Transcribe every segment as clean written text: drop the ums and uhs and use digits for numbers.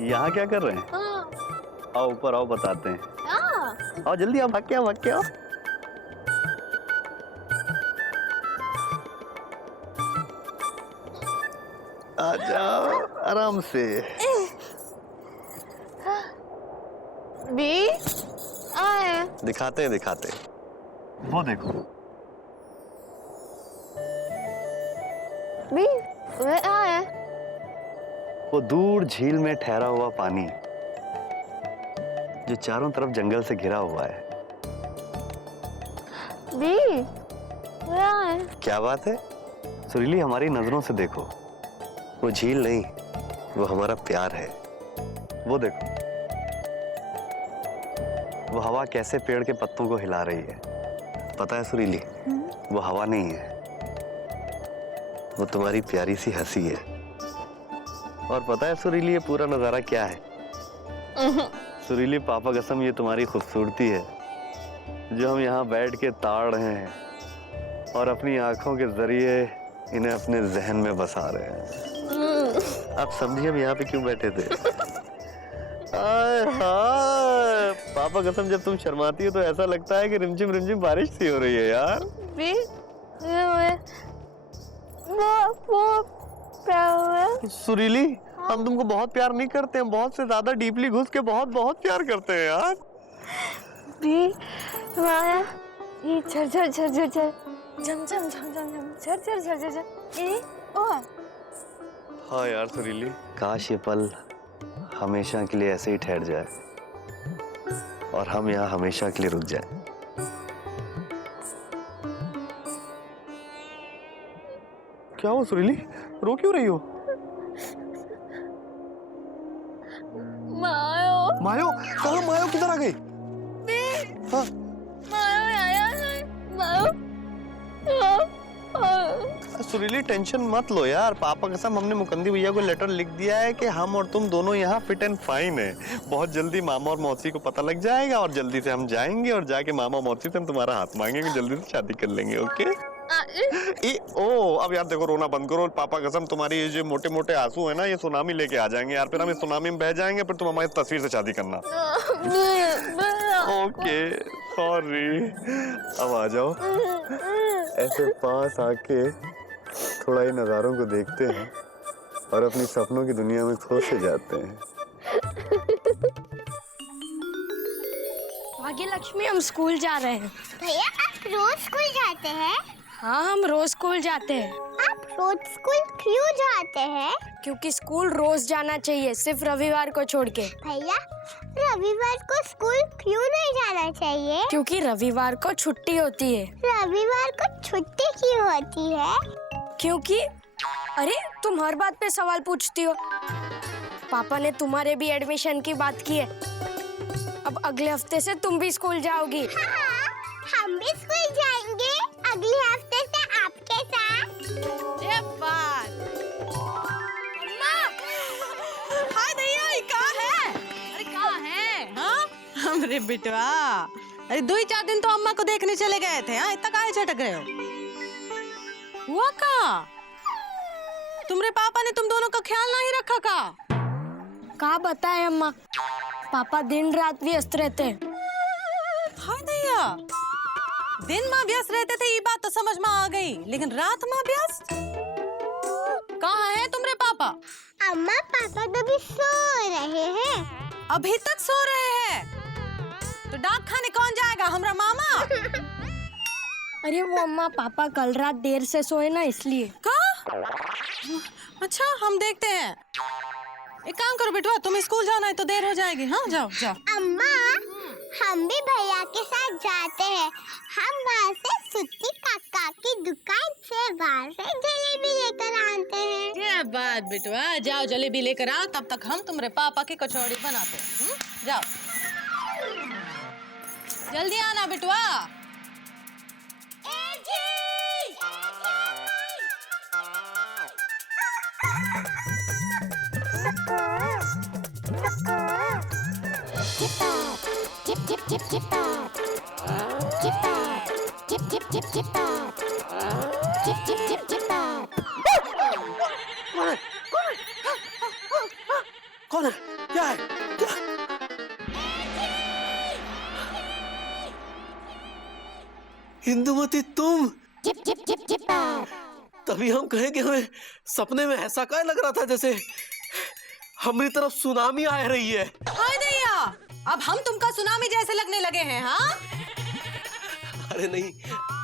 यहाँ क्या कर रहे हैं? आओ ऊपर आओ, बताते हैं। आओ जल्दी आओ, भाग के आओ, भाग के आओ। आ जाओ आराम से। बी आए दिखाते हैं दिखाते हैं। वो देखो। बी वे आए। वो दूर झील में ठहरा हुआ पानी जो चारों तरफ जंगल से घिरा हुआ है। बी वे आए। क्या बात है सुरीली, हमारी नजरों से देखो। वो झील नहीं, वो हमारा प्यार है। वो देखो, वो हवा कैसे पेड़ के पत्तों को हिला रही है। पता है सुरीली, वो हवा नहीं है, वो तुम्हारी प्यारी सी हंसी है। और पता है सुरीली, ये पूरा नजारा क्या है? सुरीली पापा कसम, ये तुम्हारी खूबसूरती है जो हम यहाँ बैठ के ताड़ रहे हैं और अपनी आंखों के जरिए इन्हें अपने जहन में बसा रहे हैं। आप समझिए हम यहाँ पे क्यों बैठे थे? आय हाय, पापा कसम जब तुम शर्माती हो तो ऐसा लगता है कि रिमझिम रिमझिम बारिश सी हो रही है यार। बी वो प्यार। सुरीली, हम तुमको बहुत प्यार नहीं करते हैं, बहुत से ज्यादा डीपली घुस के बहुत बहुत प्यार करते हैं यार। बी माया ये झर झर झर झर झर झम झम झम झम झम झर झर झर झर झर ए ओ। हाँ यार सुरीली, काश ये पल हमेशा के लिए ऐसे ही ठहर जाए और हम यहाँ हमेशा के लिए रुक जाएं। क्या हो सुरीली, रो क्यों रही हो? मायो मायो, कहाँ मायो किधर आ गई? हाँ? मायो आया है मायो। सुरीली टेंशन मत लो यार, पापा कसम हमने मुकंदी भैया को लेटर लिख दिया है कि हम और तुम दोनों यहाँ फिट एंड फाइन है। बहुत जल्दी मामा और मौसी को पता लग जाएगा और जल्दी से हम जाएंगे और जाके मामा और मौसी से हम तुम्हारा हाथ मांगेंगे, जल्दी से शादी कर लेंगे। ओके? ओ अब यार देखो, रोना बंद करो। पापा कसम तुम्हारी ये जो मोटे मोटे आंसू है ना, ये सुनामी लेके आ जाएंगे यार। फिर हम इस सुनामी में बह जाएंगे, फिर तुम हमारी तस्वीर से शादी करना। ओके सॉरी, अब आ जाओ, ऐसे पास आके थोड़ा ही नजारों को देखते हैं और अपनी सपनों की दुनिया में खो से जाते हैं। भाग्यलक्ष्मी, हम स्कूल जा रहे हैं। भैया आप रोज स्कूल जाते हैं? हाँ, हम रोज स्कूल जाते हैं। आप रोज स्कूल क्यों जाते हैं? क्योंकि स्कूल रोज जाना चाहिए, सिर्फ रविवार को छोड़ के। भैया रविवार को स्कूल क्यों नहीं जाना चाहिए? क्योंकि रविवार को छुट्टी होती है। रविवार को छुट्टी क्यों होती है? क्योंकि अरे तुम हर बात पे सवाल पूछती हो। पापा ने तुम्हारे भी एडमिशन की बात की है। अब अगले हफ्ते से तुम भी स्कूल जाओगी। हाँ, हम भी स्कूल जाएंगे अगले हफ्ते से आपके साथ। ये बात। हाय दैया, ये कहाँ है? अरे कहाँ है? हाँ? हमरे बिटवा, अरे 2-4 दिन तो अम्मा को देखने चले गए थे। हाँ, इतना काहे झटक रहे हो? हुआ का? तुमरे पापा ने तुम दोनों का ख्याल नहीं रखा का? कहा बताए अम्मा, पापा दिन रात व्यस्त रहते हैं। हाय दैया, दिन माँ व्यस्त रहते थे ये बात तो समझ में आ गई, लेकिन रात माँ व्यस्त? कहाँ है तुमरे पापा? अम्मा पापा तो भी सो रहे हैं। अभी तक सो रहे हैं? तो डाक खाने कौन जाएगा, हमरा मामा? अरे वो अम्मा, पापा कल रात देर से सोए ना, इसलिए। का? अच्छा, हम देखते हैं। एक काम करो बेटवा, तुम्हें स्कूल जाना है तो देर हो जाएगी। हाँ जाओ जाओ। अम्मा हम भी भैया के साथ जाते हैं। हम वहाँ से सुत्ती काका की दुकान से बाहर से जलेबी लेकर आते हैं। क्या बात बेटवा, जाओ जलेबी लेकर आओ, तब तक हम तुम्हारे पापा की कचौड़ी बनाते हैं। जाओ जल्दी आना बेटवा। Chip chip chip chip tap, chip tap, chip chip chip chip tap, chip chip chip chip tap. कौन है? क्या है? इंदुमती तुम? तभी हम कहें कि हमें सपने में ऐसा क्या लग रहा था जैसे हमारी तरफ सुनामी आ रही है। हाय दैया, अब हम तुमका सुनामी जैसे लगने लगे हैं? हाँ अरे नहीं,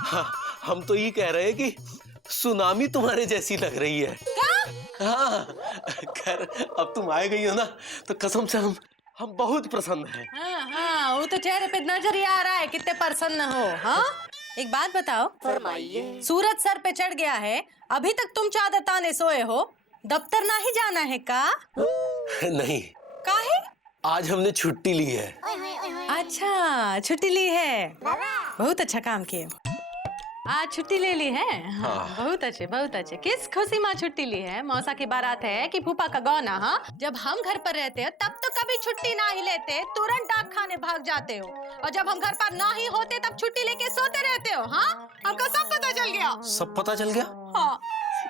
हाँ, हम तो ये कह रहे हैं कि सुनामी तुम्हारे जैसी लग रही है। क्या? हाँ, खैर अब तुम आए गई हो ना, तो कसम से हम बहुत प्रसन्न हैं। हाँ हाँ, वो तो चेहरे पे नजर ही आ रहा है कितने प्रसन्न हो। हाँ, एक बात बताओ, फरमाइए। सूरज सर पे चढ़ गया है, अभी तक तुम चादर ताने सोए हो, दफ्तर ना ही जाना है का? नहीं, काहे? आज हमने छुट्टी ली है। अच्छा, छुट्टी ली है, बहुत अच्छा काम किए। आज छुट्टी ले ली है? हाँ, बहुत अच्छे बहुत अच्छे। किस खुशी में छुट्टी ली है? मौसा की बारात है कि फूफा का गौना? हाँ, जब हम घर पर रहते हैं तब तो कभी छुट्टी ना ही लेते, तुरंत डाक खाने भाग जाते हो, और जब हम घर पर ना ही होते तब छुट्टी लेके सोते रहते हो। हाँ, हमको सब पता चल गया। सब पता चल गया? हाँ,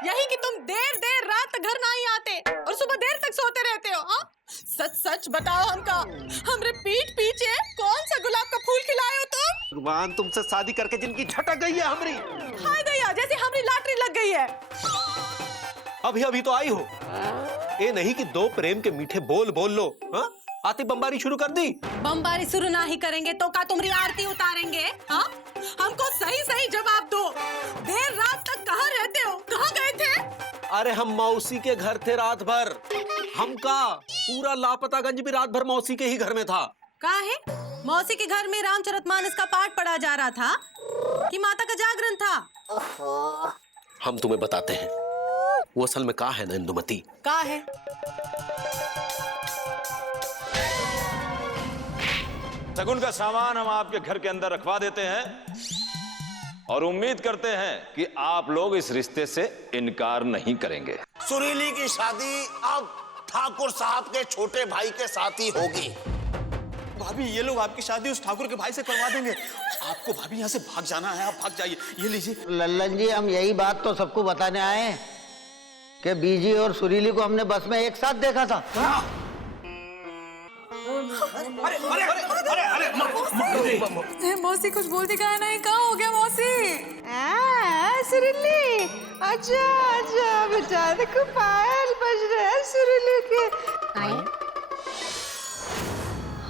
यही कि तुम देर देर रात तक घर नहीं आते और सुबह देर तक सोते रहते हो। हाँ, सच सच बताओ हमका, हमरे पीठ पीछे कौन सा गुलाब का फूल खिलाए हो तुम? भगवान तुमसे शादी करके जिनकी झटक गई है हमारी। हाय दैया, जैसे हमारी लॉटरी लग गई है। अभी अभी तो आई हो, ये नहीं कि दो प्रेम के मीठे बोल बोल लो। हाँ, आती बमबारी शुरू कर दी। बमबारी शुरू ना ही करेंगे तो का तुम्हारी आरती उतारेंगे? हाँ, हमको सही सही जवाब दो। देर रात तक कहाँ रहते हो, कहाँ गए थे? अरे हम मौसी के घर थे रात भर। हम का पूरा लापतागंज भी रात भर मौसी के ही घर में था। काहे? मौसी के घर में रामचरितमानस का पाठ पढ़ा जा रहा था कि माता का जागरण था? हम तुम्हें बताते हैं, वो असल में का है ना इंदुमती। का है? शगुन का सामान हम आपके घर के अंदर रखवा देते हैं और उम्मीद करते हैं कि आप लोग इस रिश्ते से इनकार नहीं करेंगे। सुरीली की शादी अब ठाकुर साहब के छोटे भाई के साथ ही होगी। भाभी, ये लोग आपकी शादी उस ठाकुर के भाई से करवा देंगे। आपको भाभी यहाँ से भाग जाना है, आप भाग जाइए। ये लीजिए। लल्लन जी, हम यही बात तो सबको बताने आए हैं कि बीजी और सुरीली को हमने बस में एक साथ देखा था। अरे अरे अरे अरे अरे मौसी कुछ बोलती कहा नहीं, कहाँ हो गया मौसी? सुरीली, अच्छा अच्छा बेटा, देखो पायल बज रहे हैं सुरीली के।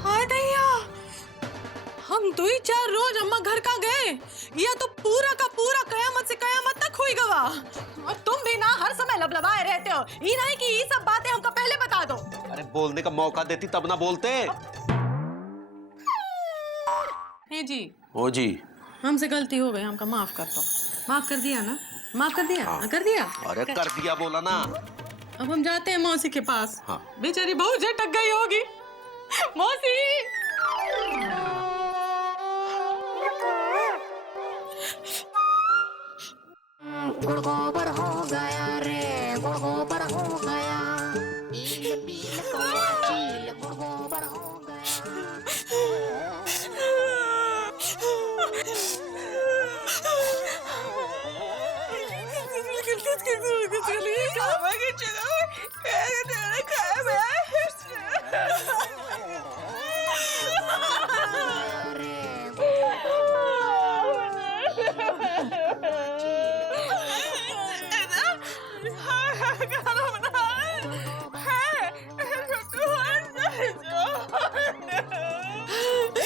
हाय दैया, हम 2-4 रोज अम्मा घर का गए, यह तो पूरा का पूरा कयामत से कयामत तक हुई गवा। और तुम भी ना हर समय लबलबाए रहते हो, ये नहीं कि ये सब बातें हमको पहले बता दो। अरे बोलने का मौका देती तब ना बोलते। हे जी, ओ जी, हमसे गलती हो गई, हमका माफ कर दो। माफ कर दिया ना? माफ कर दिया? हाँ। कर दिया? अरे कर दिया बोला ना। अब हम जाते हैं मौसी के पास। हाँ। बेचारी बहुत झटक गई होगी। मौसी, गुड़ गोबर हो गया रे, गुड़ गोबर हो गया, ईल बील कौआ चील, गुड़ गोबर हो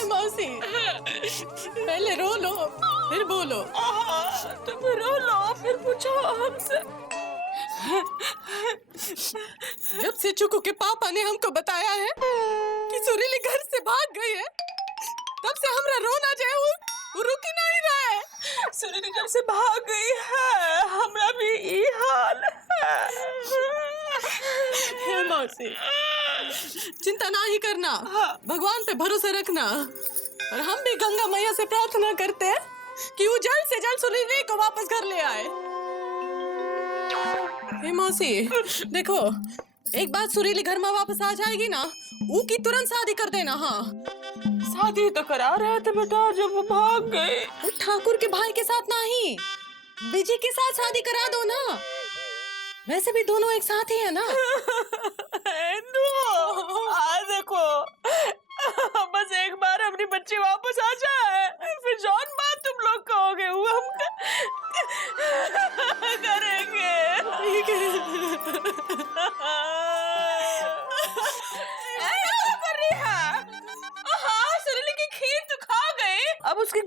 मौसी, पहले रो लो फिर बोलो। तुम रो लो फिर पूछो हमसे। जब से चुकू के पापा ने हमको बताया है कि सुरीली घर से भाग गई है, तब से हमरा रोना जो है वो रुक ही नहीं रहा है। सुरीली जब से भाग गई है, हमरा भी ये हाल है। हे मौसी, चिंता ना ही करना, भगवान पे भरोसा रखना, और हम भी गंगा मैया से प्रार्थना करते हैं कि वो जल्द से जल्द सुरीली को वापस घर ले आए। हे मौसी, देखो, एक बात सुरीली घर में वापस आ जाएगी ना, वो की तुरंत शादी कर देना। हाँ, शादी तो करा रहे थे बेटा, जब वो भाग गए। ठाकुर के भाई के साथ नहीं, विजय के साथ शादी करा दो ना, वैसे भी दोनों एक साथ ही है ना। आज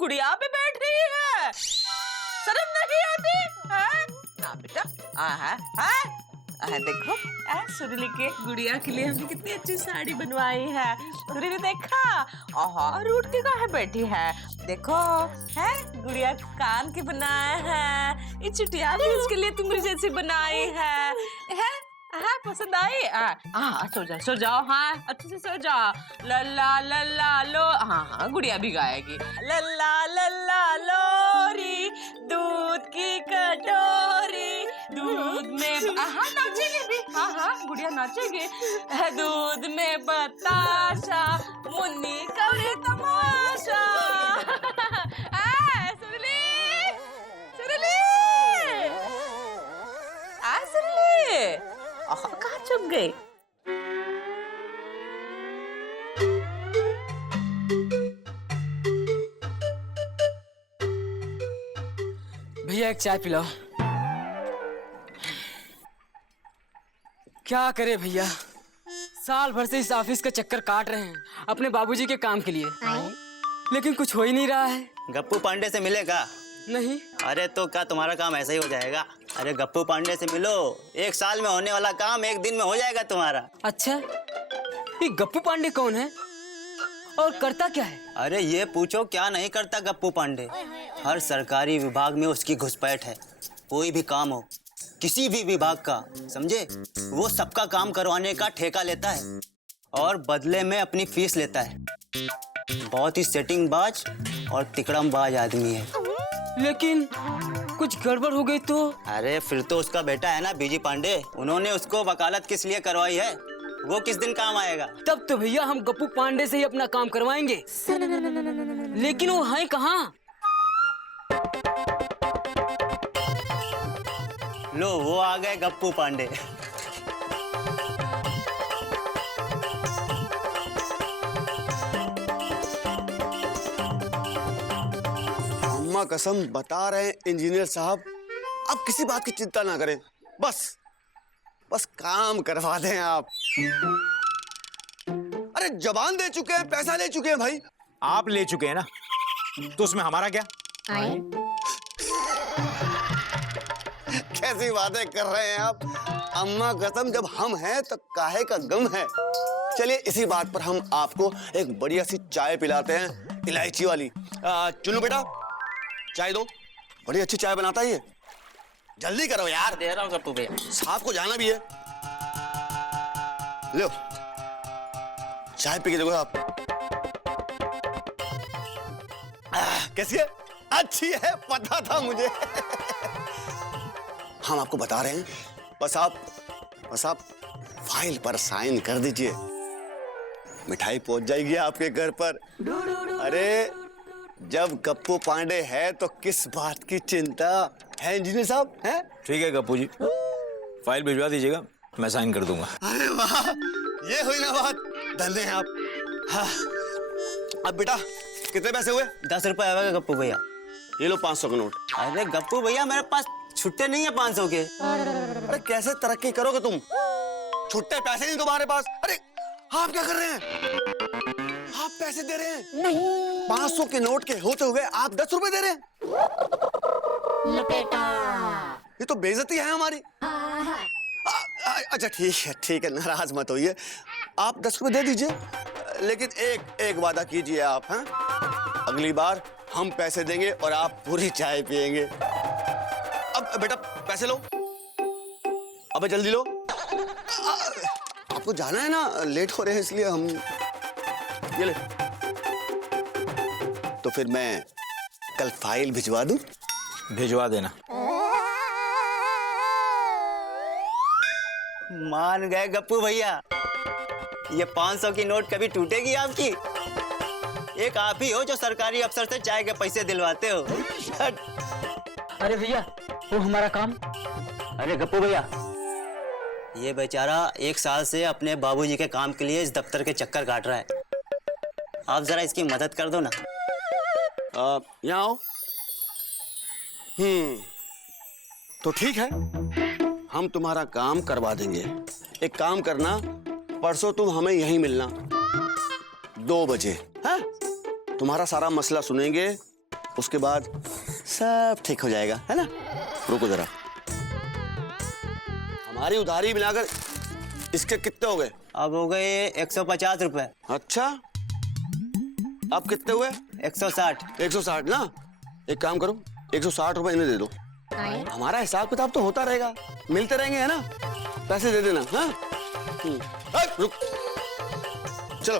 गुड़िया पे बैठ रही है, शर्म नहीं आती है? ना बेटा, देखो सुरीली के गुड़िया के लिए हमने कितनी अच्छी साड़ी बनवाई है। सुरीली देखा, रूठ के कहाँ बैठी है, देखो है गुड़िया कान के बनाए हैं, ये चुटिया भी उसके लिए तुम्हारी जैसी बनाई है? पसंद आई? सो जाओ, हाँ अच्छे से सो जाओ। लल्ला लल्ला लो, हाँ गुड़िया भी गाएगी। लल्ला लल्ला लोरी, दूध की कटोरी, दूध में नाचेगी भी, हाँ गुड़िया नाचेगी। दूध में बताशा, मुन्नी करे तमाशा। सुरली, सुरली, सुरली, कहाँ चुप गई? भैया एक चाय पिलाओ। क्या करे भैया, साल भर से इस ऑफिस का चक्कर काट रहे हैं अपने बाबूजी के काम के लिए, लेकिन कुछ हो ही नहीं रहा है। गप्पू पांडे से मिलेगा? नहीं। अरे तो क्या तुम्हारा काम ऐसा ही हो जाएगा? अरे गप्पू पांडे से मिलो, 1 साल में होने वाला काम 1 दिन में हो जाएगा तुम्हारा। अच्छा, ये गप्पू पांडे कौन है और करता क्या है? अरे ये पूछो क्या नहीं करता गप्पू पांडे। हर सरकारी विभाग में उसकी घुसपैठ है। कोई भी काम हो, किसी भी विभाग का, समझे, वो सबका काम करवाने का ठेका लेता है और बदले में अपनी फीस लेता है। बहुत ही सेटिंगबाज और तिकड़मबाज आदमी है। लेकिन कुछ गड़बड़ हो गई तो? अरे फिर तो उसका बेटा है ना बीजी पांडे, उन्होंने उसको वकालत किस लिए करवाई है, वो किस दिन काम आएगा? तब तो भैया हम गप्पू पांडे से ही अपना काम करवाएंगे। लेकिन वो है कहाँ? लो वो आ गए गप्पू पांडे। अम्मा कसम बता रहे हैं इंजीनियर साहब, अब किसी बात की चिंता ना करें, बस काम करवा दें आप। अरे जबान दे चुके हैं, पैसा ले चुके हैं भाई। आप ले चुके हैं ना, तो उसमें हमारा क्या? कैसी बातें कर रहे हैं आप? अम्मा कसम जब हम हैं तो काहे का गम है। चलिए इसी बात पर हम आपको एक बढ़िया सी चाय पिलाते हैं, इलायची वाली। चुनू बेटा चाय दो, बड़ी अच्छी चाय बनाता है ये। जल्दी करो यार। दे रहा हूँ गप्पू भैया, साहब को जाना भी है। लो चाय पी के देखो आप। कैसी है? अच्छी है, पता था मुझे। हम आपको बता रहे हैं, बस आप फाइल पर साइन कर दीजिए, मिठाई पहुंच जाएगी आपके घर पर। अरे जब गप्पू पांडे है तो किस बात की चिंता है इंजीनियर साहब? हैं? ठीक है गप्पू जी, फाइल भिजवा दीजिएगा, मैं साइन कर दूंगा। अरे वाह, ये हुई ना बात, धन्य हैं आप। हाँ। अब बेटा कितने पैसे हुए? 10 रुपए आएगा गप्पू भैया। ये लो 500 का नोट। अरे गप्पू भैया मेरे पास छुट्टे नहीं है 500 के। अरे कैसे तरक्की करोगे तुम, छुट्टे पैसे नहीं तुम्हारे पास। अरे आप क्या कर रहे हैं? आप पैसे दे रहे हैं नहीं, 500 के नोट के होते हुए आप 10 रुपए दे रहे हैं। ये तो बेइज्जती है हमारी। अच्छा ठीक है, नाराज मत होइए, आप 10 रुपए दे दीजिए, लेकिन एक वादा कीजिए आप। हैं? अगली बार हम पैसे देंगे और आप पूरी चाय पियेंगे। अब बेटा पैसे लो, अबे जल्दी लो, आपको जाना है ना, लेट हो रहे हैं इसलिए हम। ये ले, तो फिर मैं कल फाइल भिजवा दूं? भिजवा देना। मान गए गप्पू भैया, ये 500 की नोट कभी टूटेगी आपकी? एक आप ही हो जो सरकारी अफसर से चाय के पैसे दिलवाते हो। अरे भैया वो हमारा काम। अरे गप्पू भैया, ये बेचारा 1 साल से अपने बाबूजी के काम के लिए इस दफ्तर के चक्कर काट रहा है, आप जरा इसकी मदद कर दो ना। यहाँ आओ। तो ठीक है, हम तुम्हारा काम करवा देंगे। एक काम करना, परसों तुम हमें यहीं मिलना 2 बजे। हाँ? तुम्हारा सारा मसला सुनेंगे, उसके बाद सब ठीक हो जाएगा, है ना? रुको जरा, हमारी उधारी मिलाकर इसके कितने हो गए? अब हो गए 150 रुपए। अच्छा, अब कितने हुए? 160। 160 ना? एक काम करो, 160 रुपए इन्हें दे दो। हमारा हिसाब किताब तो होता रहेगा, मिलते रहेंगे, है ना? पैसे दे देना। हाँ, रुक, चलो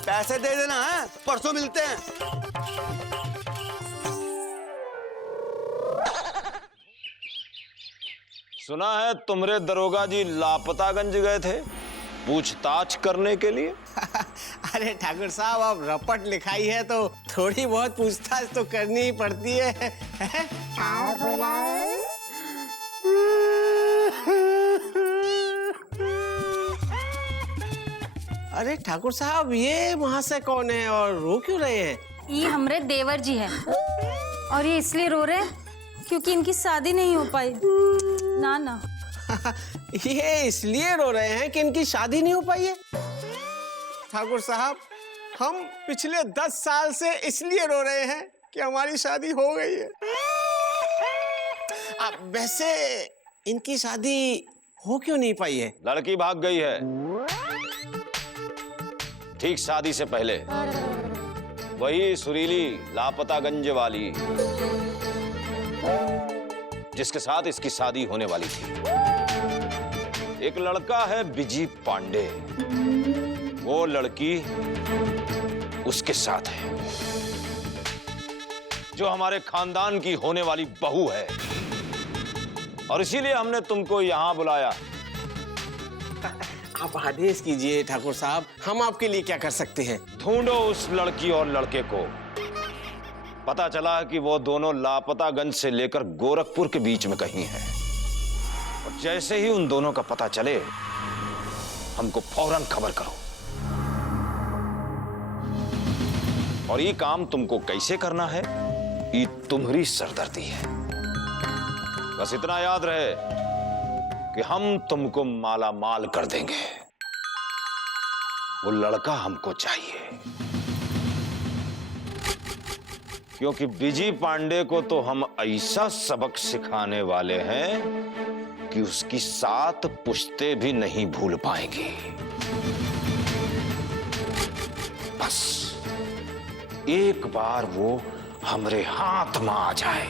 पैसे दे देना है, परसों मिलते हैं। सुना है तुमरे दरोगा जी लापतागंज गए थे पूछताछ करने के लिए। अरे ठाकुर साहब, अब रपट लिखाई है तो थोड़ी बहुत पूछताछ तो करनी ही पड़ती है। अरे ठाकुर साहब, ये वहाँ से कौन है और रो क्यों रहे हैं? ये हमरे देवर जी हैं और ये इसलिए रो रहे हैं क्योंकि इनकी शादी नहीं हो पाई। ना ना ये इसलिए रो रहे हैं कि इनकी शादी नहीं हो पाई है। ठाकुर साहब, हम पिछले 10 साल से इसलिए रो रहे हैं कि हमारी शादी हो गई है। अब वैसे इनकी शादी हो क्यों नहीं पाई है? लड़की भाग गई है ठीक शादी से पहले। वही सुरीली लापतागंज वाली जिसके साथ इसकी शादी होने वाली थी। एक लड़का है बिजी पांडे, वो लड़की उसके साथ है जो हमारे खानदान की होने वाली बहू है, और इसीलिए हमने तुमको यहां बुलाया। आप आदेश कीजिए ठाकुर साहब, हम आपके लिए क्या कर सकते हैं? ढूंढो उस लड़की और लड़के को। पता चला है कि वो दोनों लापतागंज से लेकर गोरखपुर के बीच में कहीं हैं, और जैसे ही उन दोनों का पता चले हमको फौरन खबर करो। और ये काम तुमको कैसे करना है, ये तुम्हारी सरदर्दी है। बस इतना याद रहे कि हम तुमको माला माल कर देंगे। वो लड़का हमको चाहिए, क्योंकि बिजी पांडे को तो हम ऐसा सबक सिखाने वाले हैं कि उसकी 7 पुश्ते भी नहीं भूल पाएंगे। बस एक बार वो हमरे हाथ में आ जाए